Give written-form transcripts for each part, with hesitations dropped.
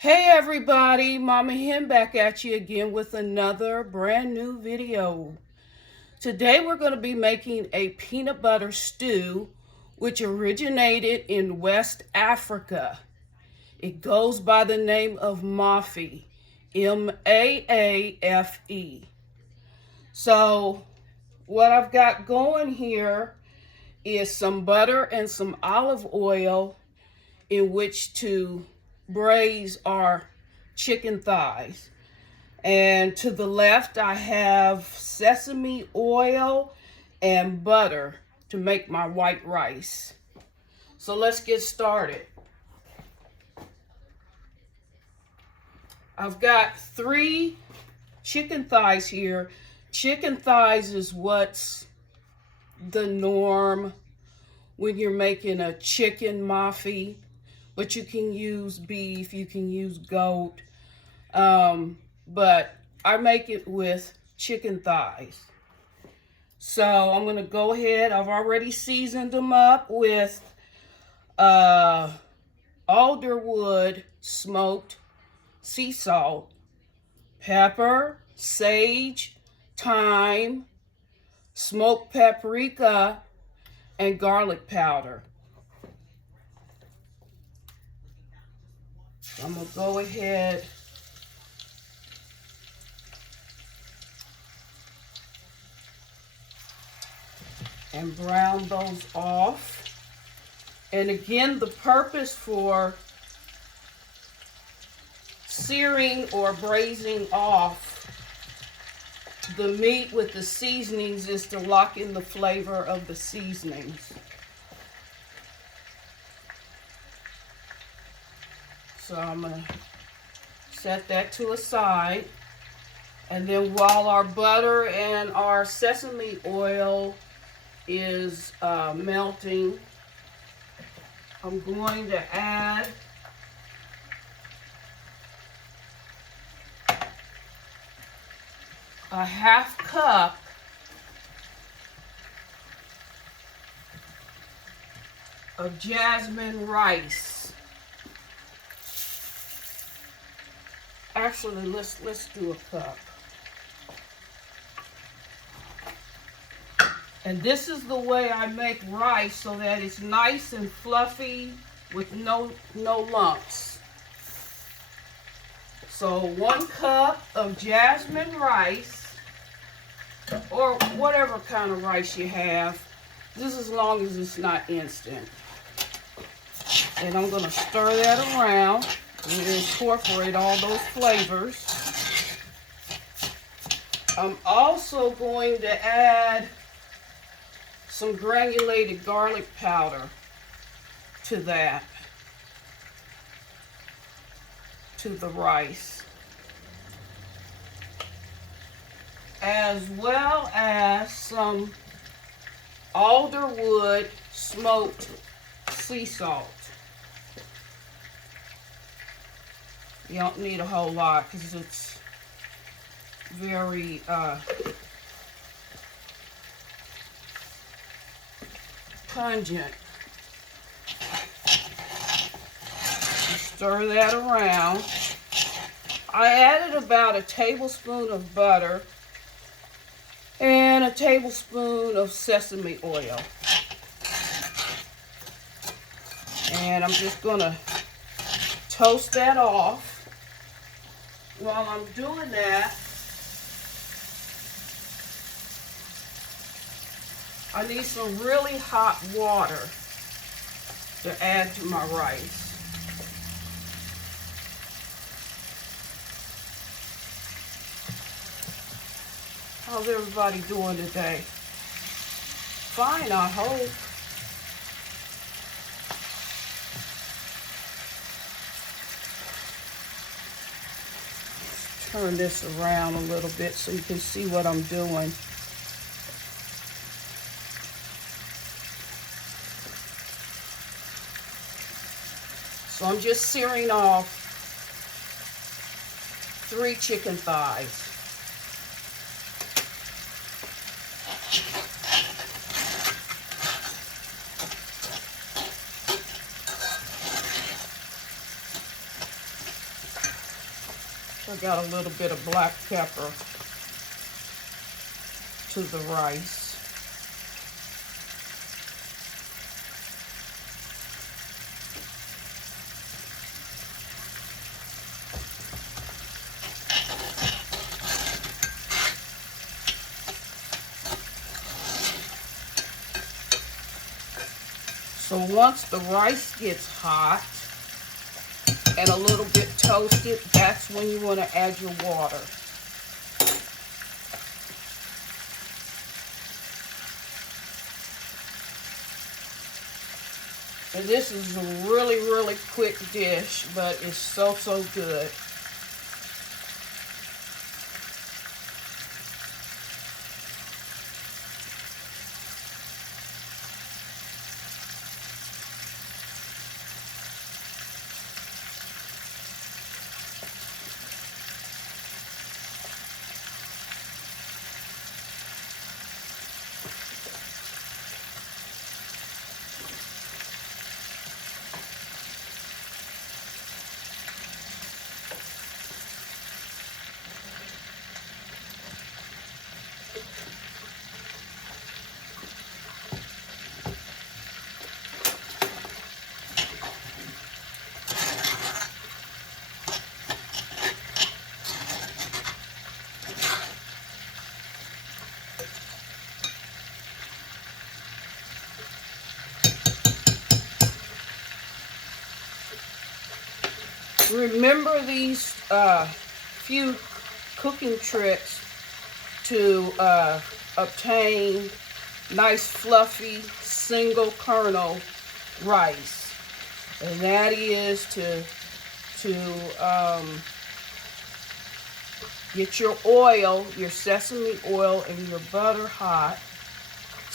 Hey everybody, Mama Hen back at you again with another brand new video. Today we're going to be making a peanut butter stew which originated in West Africa. It goes by the name of Mafé, M-A-A-F-E. So what I've got going here is some butter and some olive oil in which to braise our chicken thighs. And to the left I have sesame oil and butter to make my white rice. So let's get started. I've got 3 chicken thighs here. Chicken thighs is what's the norm when you're making a chicken mafé. But you can use beef, you can use goat, but I make it with chicken thighs. So I'm going to go ahead, I've already seasoned them up with alderwood smoked sea salt, pepper, sage, thyme, smoked paprika, and garlic powder. I'm going to go ahead and brown those off. And again, the purpose for searing or braising off the meat with the seasonings is to lock in the flavor of the seasonings. So I'm going to set that to a side. And then while our butter and our sesame oil is melting, I'm going to add a ½ cup of Jasmine rice. Actually, let's do a cup. And this is the way I make rice so that it's nice and fluffy with no lumps. So 1 cup of Jasmine rice, or whatever kind of rice you have. This as long as it's not instant. And I'm going to stir that around and incorporate all those flavors. I'm also going to add some granulated garlic powder to that, to the rice, as well as some alderwood smoked sea salt. You don't need a whole lot because it's very pungent. Stir that around. I added about a tablespoon of butter and a tablespoon of sesame oil. And I'm just going to toast that off. While I'm doing that, I need some really hot water to add to my rice. How's everybody doing today? Fine, I hope. Turn this around a little bit so you can see what I'm doing. So I'm just searing off 3 chicken thighs. I got a little bit of black pepper to the rice. So once the rice gets hot and a little bit toasted, that's when you want to add your water. And this is a really, really quick dish, but it's so, so good. Remember these few cooking tricks to obtain nice fluffy single kernel rice, and that is to get your oil, your sesame oil and your butter hot.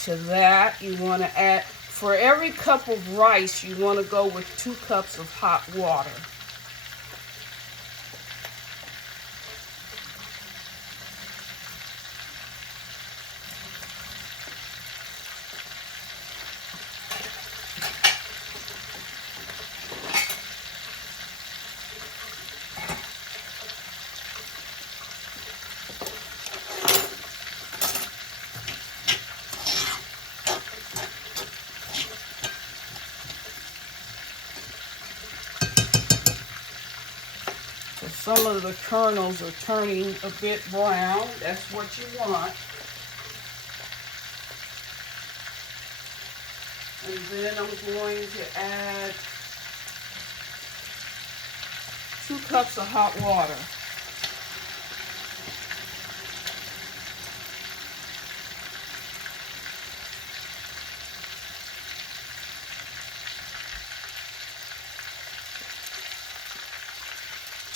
To that you want to add, for every cup of rice you want to go with 2 cups of hot water. Some of the kernels are turning a bit brown. That's what you want. And then I'm going to add 2 cups of hot water.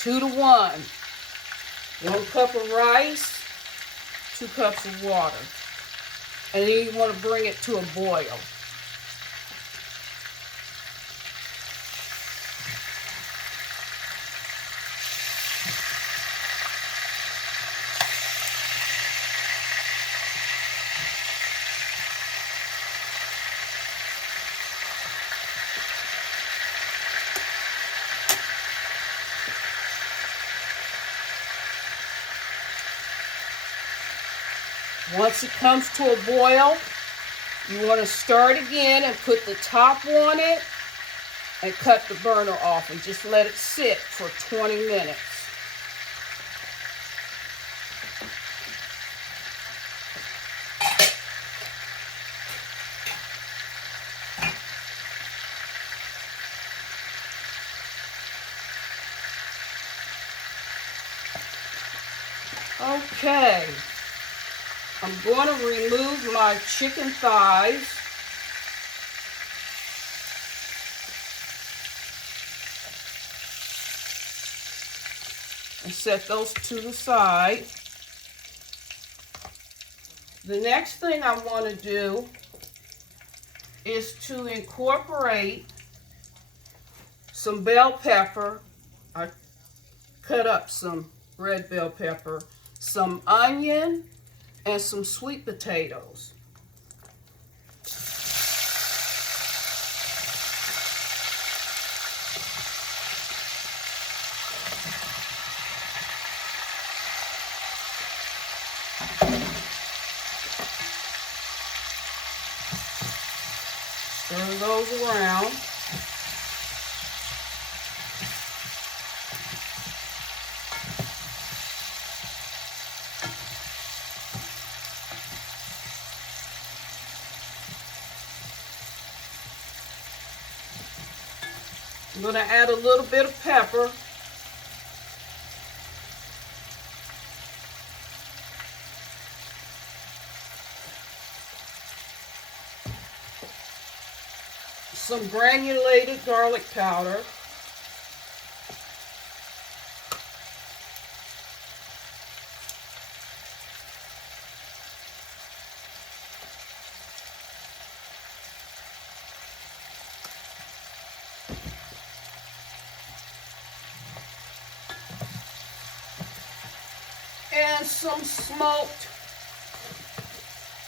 Two to 1. 1 cup of rice, 2 cups of water. And then you want to bring it to a boil. Once it comes to a boil, you want to start again and put the top on it and cut the burner off and just let it sit for 20 minutes. Okay. I'm going to remove my chicken thighs. And set those to the side. The next thing I want to do is to incorporate some bell pepper. I cut up some red bell pepper, some onion, and some sweet potatoes. Stir those around. I'm going to add a little bit of pepper. Some granulated garlic powder. And some smoked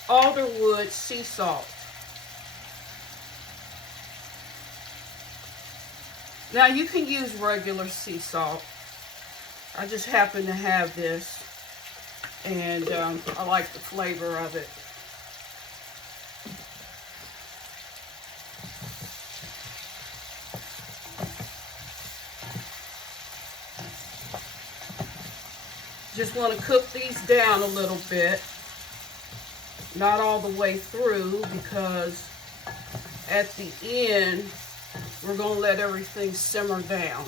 alderwood sea salt. Now you can use regular sea salt. I just happen to have this, and I like the flavor of it. Just want to cook these down a little bit, not all the way through, because at the end we're going to let everything simmer down.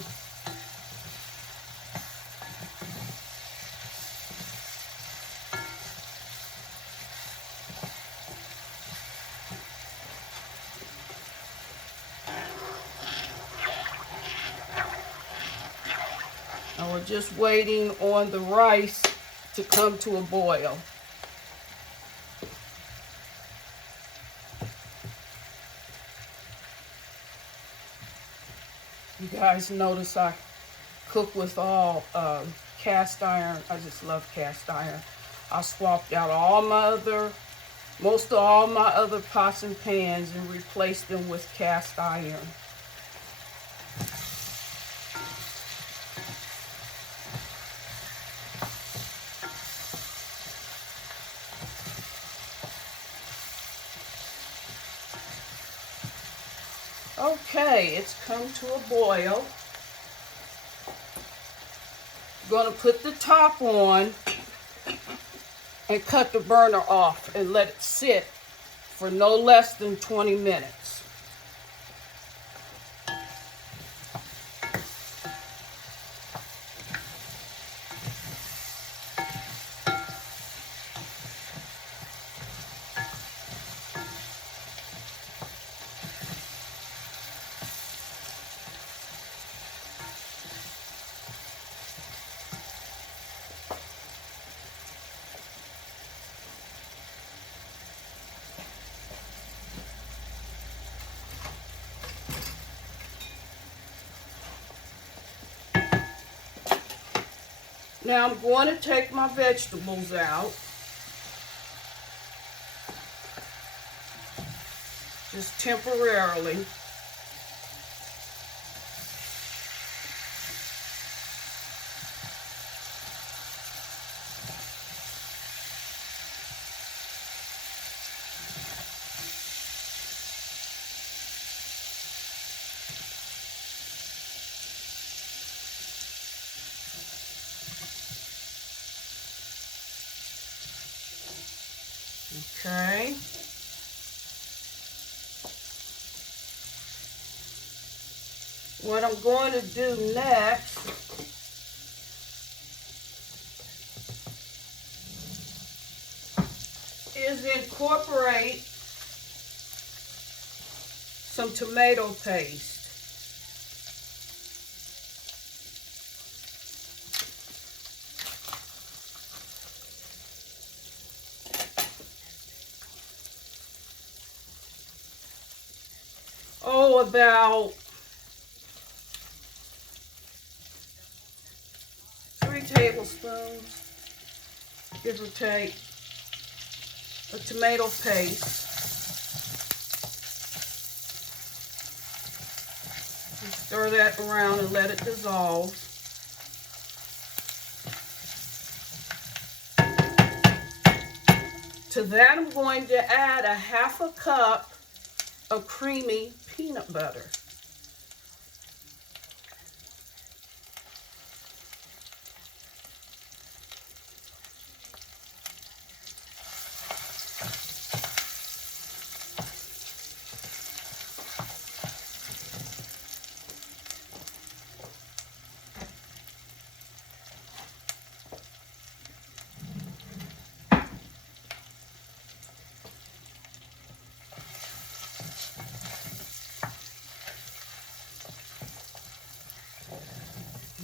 Now we're just waiting on the rice to come to a boil. You guys notice I cook with all cast iron. I just love cast iron. I swapped out most of all my other pots and pans and replaced them with cast iron. Okay, it's come to a boil. I'm going to put the top on and cut the burner off and let it sit for no less than 20 minutes. Now I'm going to take my vegetables out. Just temporarily. Okay. What I'm going to do next is incorporate some tomato paste. Oh, about 3 tablespoons, give or take, of tomato paste. Just stir that around and let it dissolve. To that, I'm going to add a half a cup of creamy peanut butter.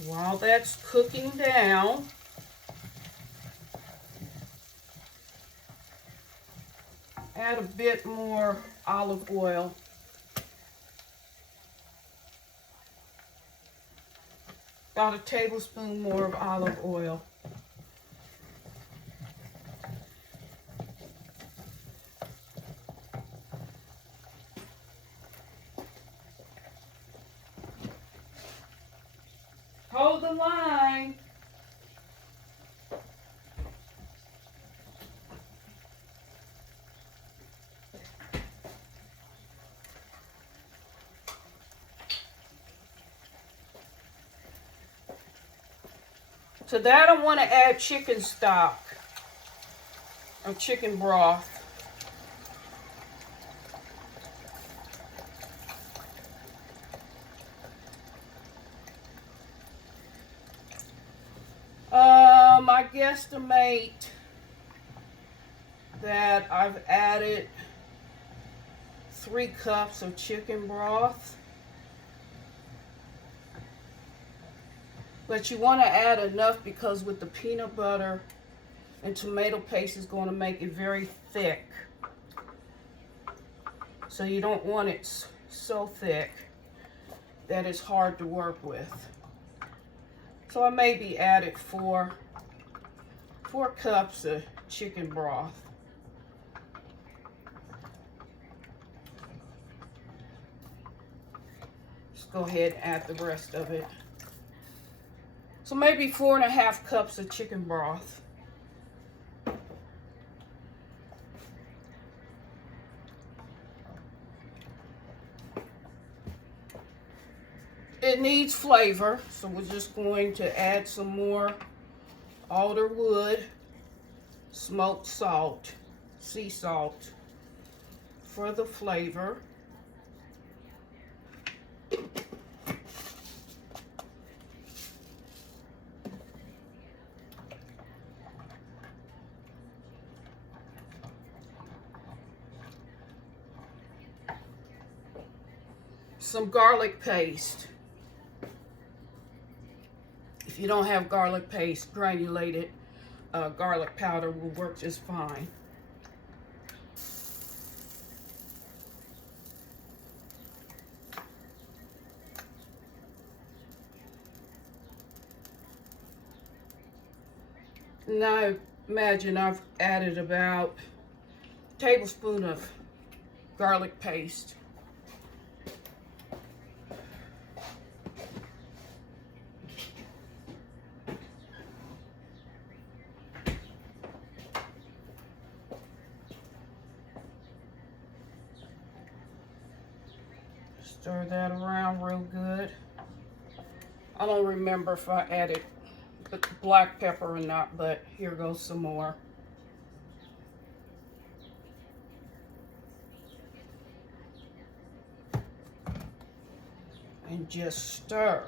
While that's cooking down, add a bit more olive oil. About a tablespoon more of olive oil. Hold the line. To that, I want to add chicken stock or chicken broth. I guesstimate that I've added 3 cups of chicken broth. But you want to add enough because with the peanut butter and tomato paste is going to make it very thick. So you don't want it so thick that it's hard to work with. So I maybe added 4 cups of chicken broth. Just go ahead and add the rest of it. So maybe 4.5 cups of chicken broth. It needs flavor, so we're just going to add some more alderwood smoked salt, sea salt, for the flavor. Some garlic paste. If you don't have garlic paste, granulated garlic powder will work just fine. Now I imagine I've added about a tablespoon of garlic paste. Stir that around real good. I don't remember if I added black pepper or not, but here goes some more. And just stir.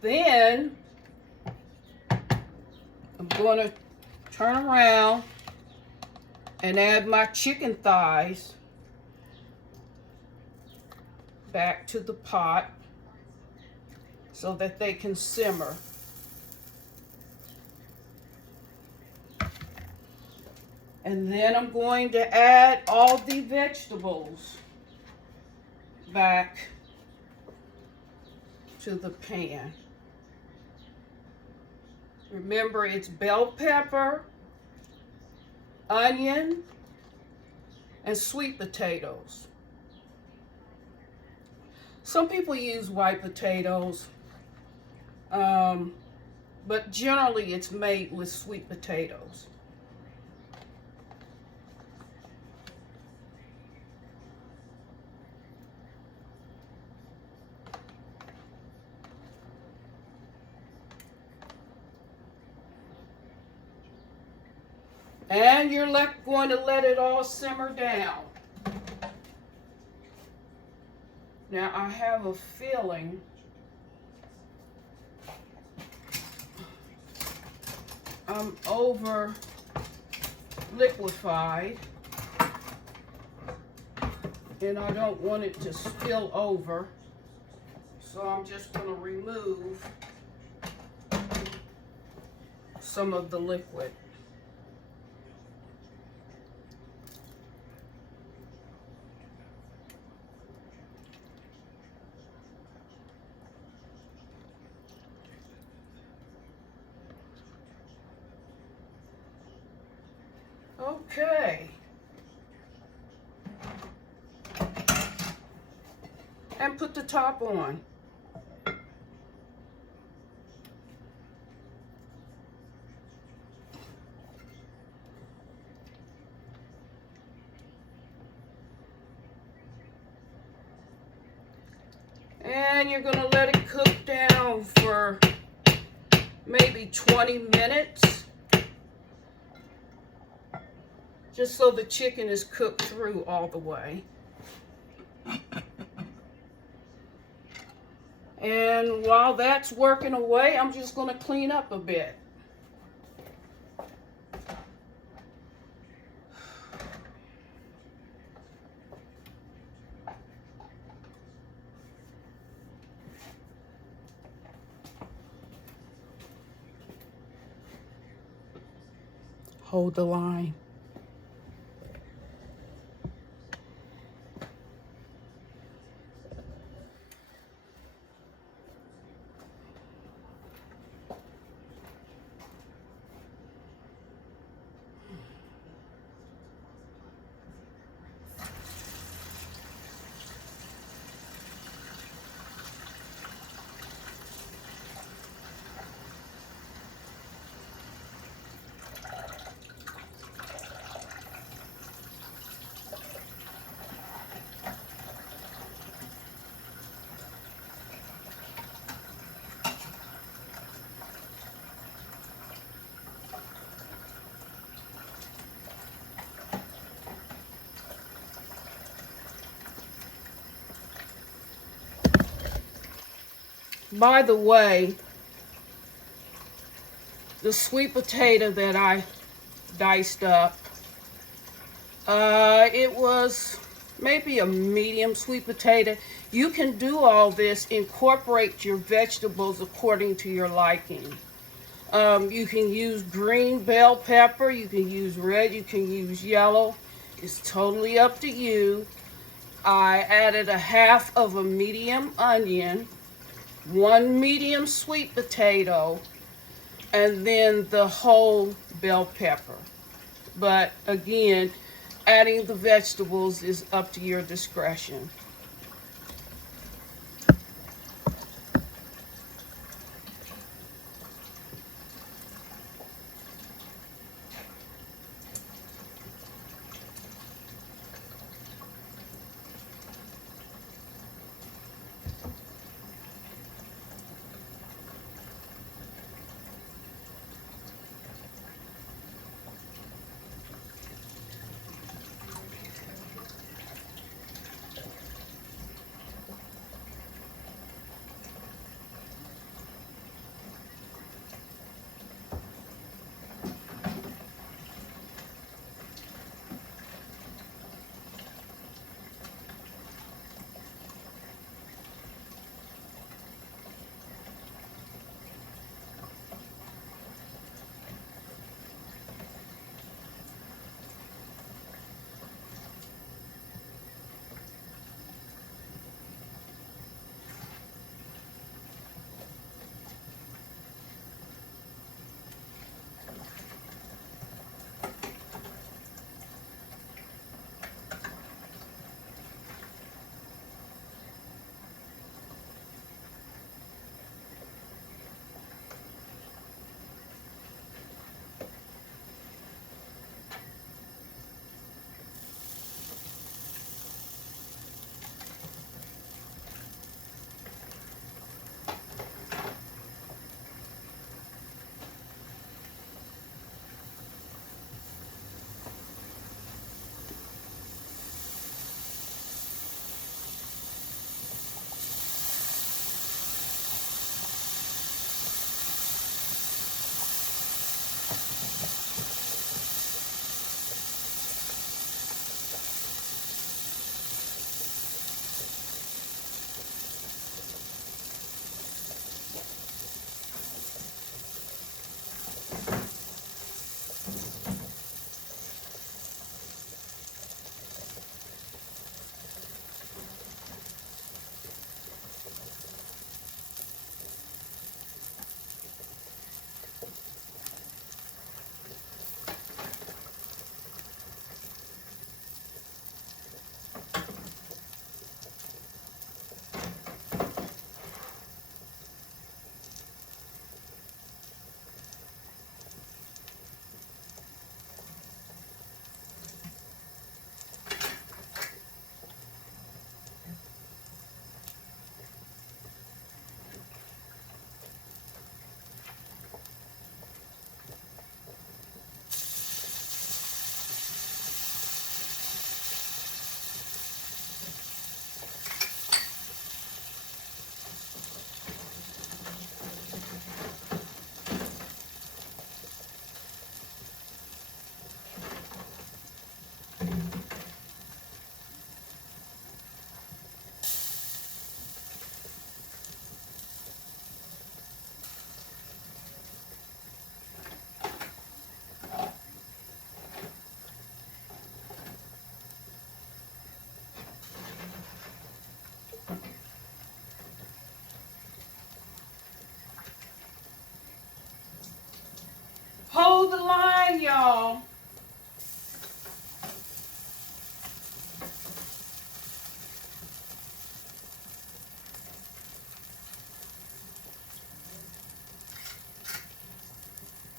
Then I'm going to turn around and add my chicken thighs back to the pot so that they can simmer. And then I'm going to add all the vegetables back to the pan. Remember, it's bell pepper, onion, and sweet potatoes. Some people use white potatoes, but generally it's made with sweet potatoes. And you're going to let it all simmer down. Now I have a feeling I'm over liquefied, and I don't want it to spill over, so I'm just going to remove some of the liquid. Okay. And put the top on. And you're going to let it cook down for maybe 20 minutes. Just so the chicken is cooked through all the way. And while that's working away, I'm just going to clean up a bit. Hold the line. By the way, the sweet potato that I diced up, it was maybe a medium sweet potato. You can do all this, incorporate your vegetables according to your liking. You can use green bell pepper, you can use red, you can use yellow. It's totally up to you. I added a half of a medium onion, 1 medium sweet potato, and then the whole bell pepper. But again, adding the vegetables is up to your discretion.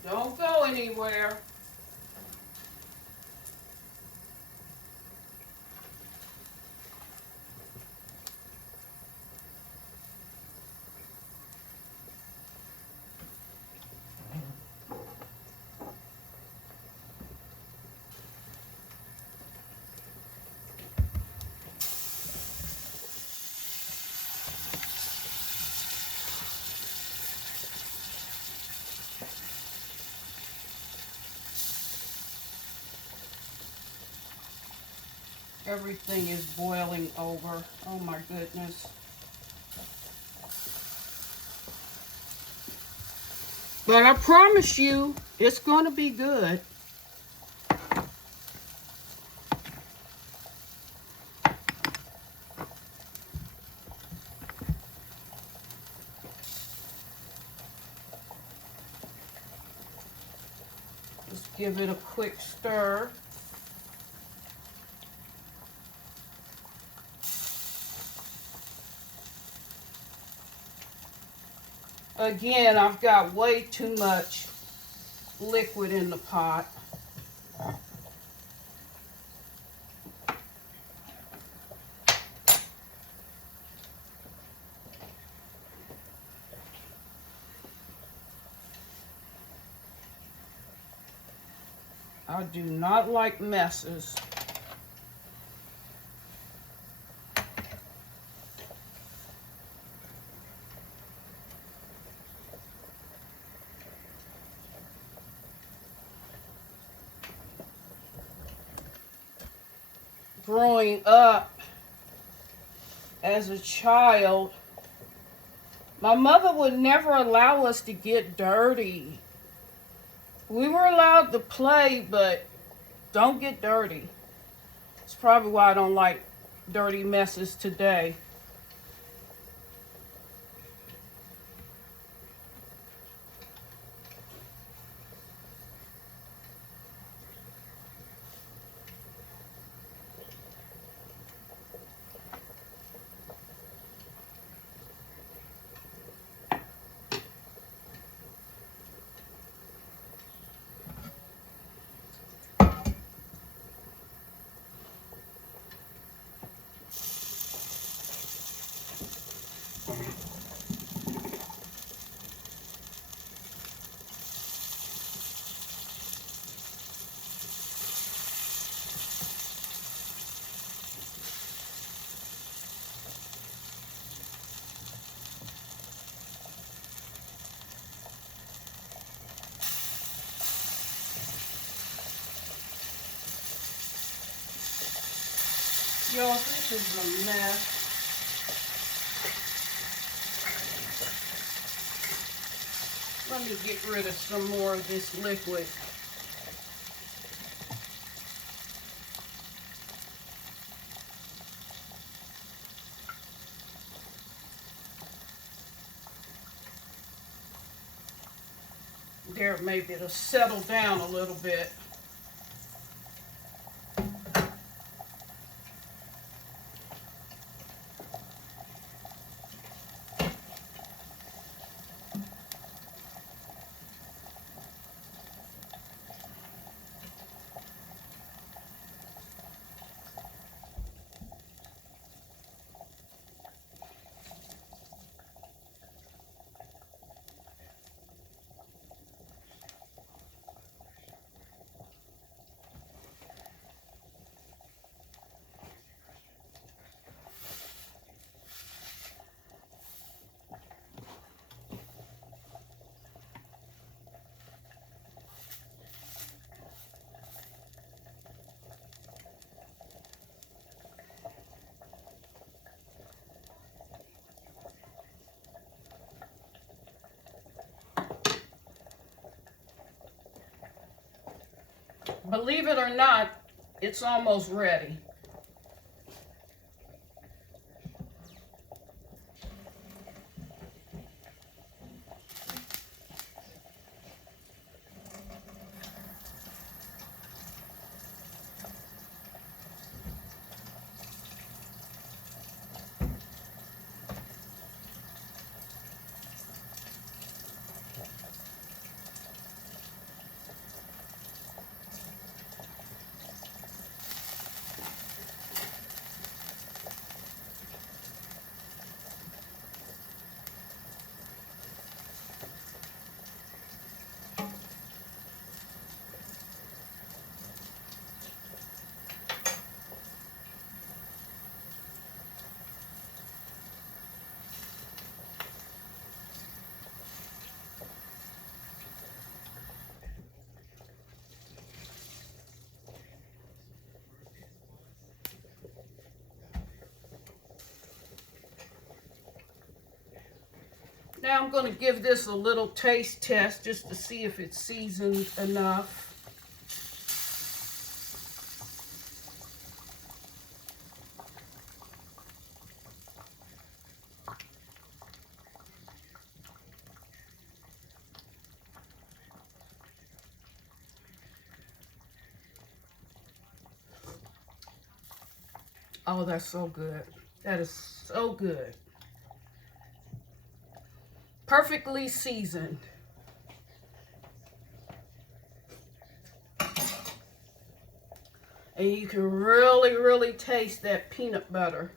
Don't go anywhere. Everything is boiling over. Oh my goodness. But I promise you, it's going to be good. Just give it a quick stir. Again, I've got way too much liquid in the pot. I do not like messes. Growing up as a child, my mother would never allow us to get dirty. We were allowed to play, but don't get dirty. It's probably why I don't like dirty messes today. Y'all, this is a mess. Let me get rid of some more of this liquid. There, maybe it'll settle down a little bit. Believe it or not, it's almost ready. Now I'm going to give this a little taste test just to see if it's seasoned enough. Oh, that's so good. That is so good. Perfectly seasoned. And you can really, really taste that peanut butter.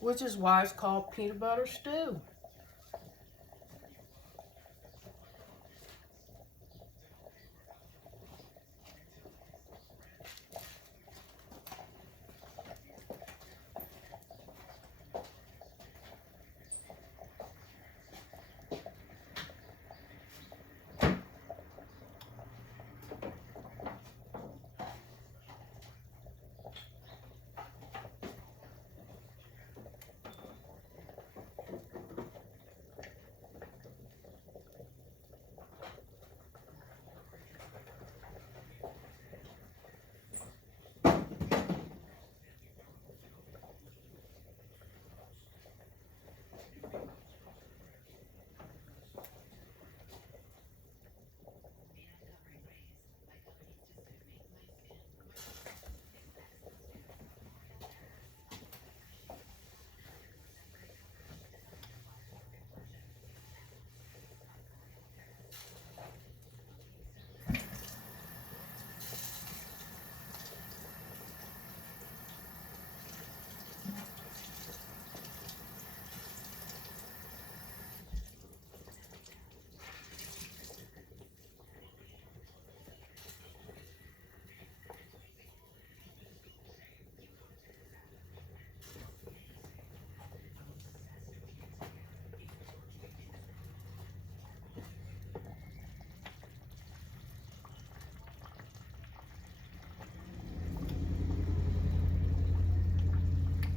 Which is why it's called peanut butter stew.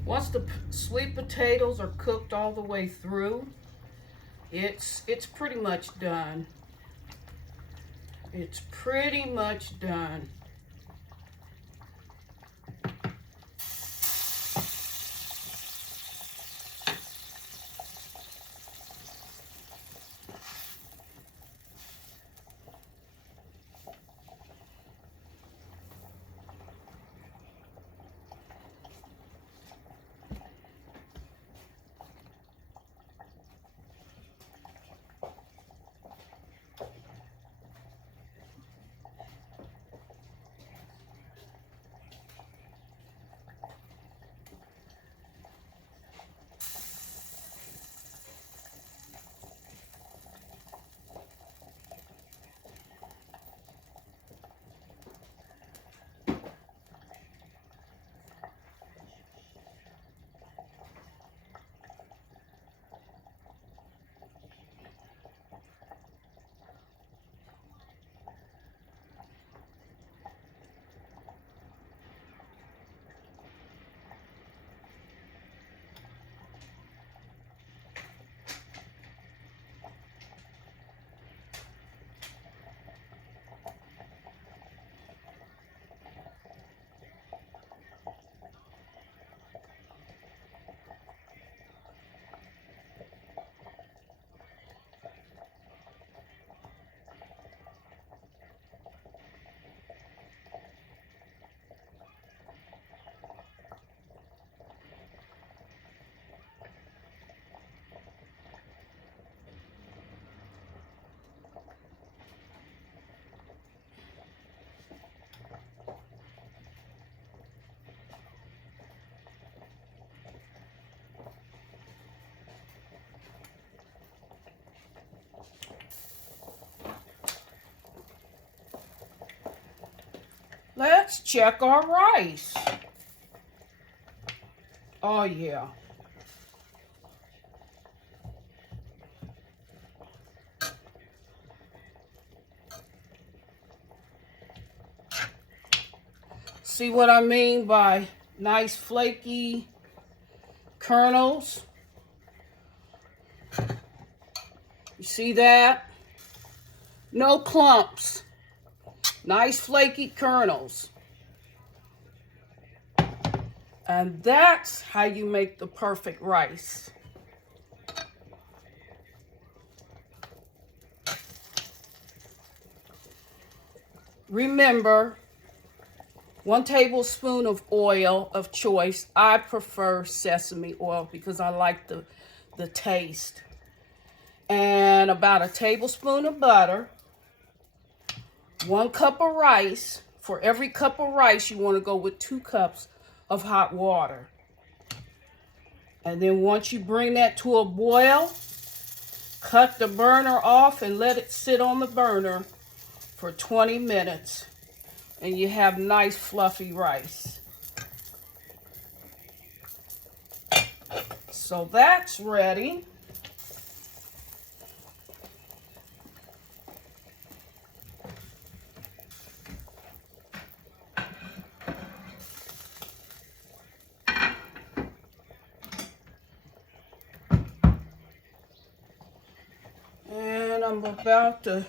Once the sweet potatoes are cooked all the way through, it's pretty much done. It's pretty much done. Let's check our rice. Oh yeah. See what I mean by nice flaky kernels. You see that? No clumps. Nice flaky kernels. And that's how you make the perfect rice. Remember, 1 tablespoon of oil of choice. I prefer sesame oil because I like the taste. And about a tablespoon of butter. 1 cup of rice. For every cup of rice, you want to go with 2 cups of hot water. And then once you bring that to a boil, cut the burner off and let it sit on the burner for 20 minutes. And you have nice fluffy rice. So that's ready. And I'm about to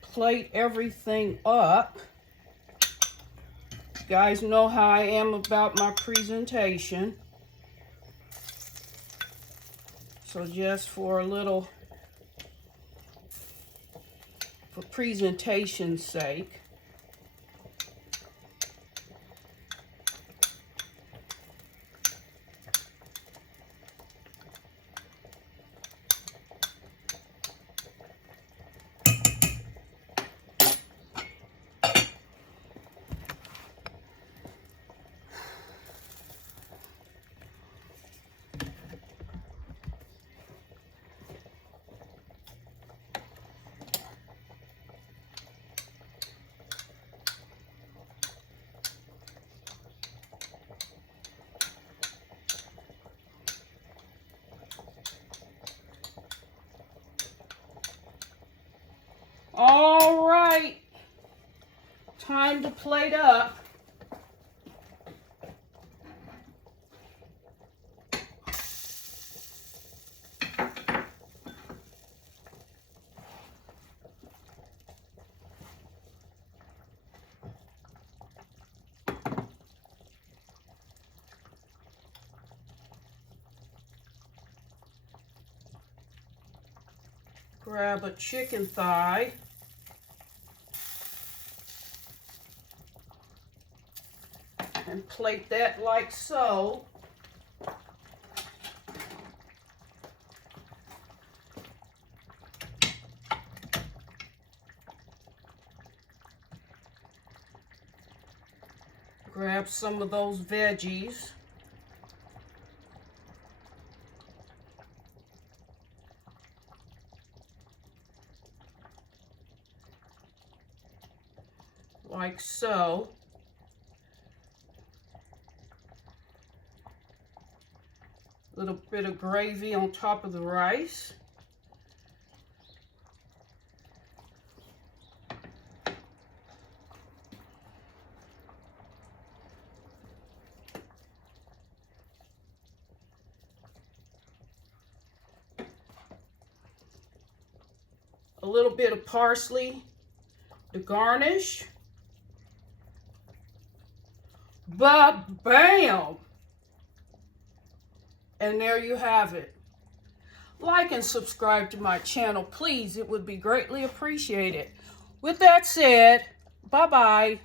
plate everything up. You guys know how I am about my presentation. So just for presentation's sake. All right, time to plate up. Grab a chicken thigh. And plate that like so. Grab some of those veggies. Like so. A little bit of gravy on top of the rice. A little bit of parsley to garnish. Ba-bam! And there you have it. Like and subscribe to my channel, please. It would be greatly appreciated. With that said, bye-bye.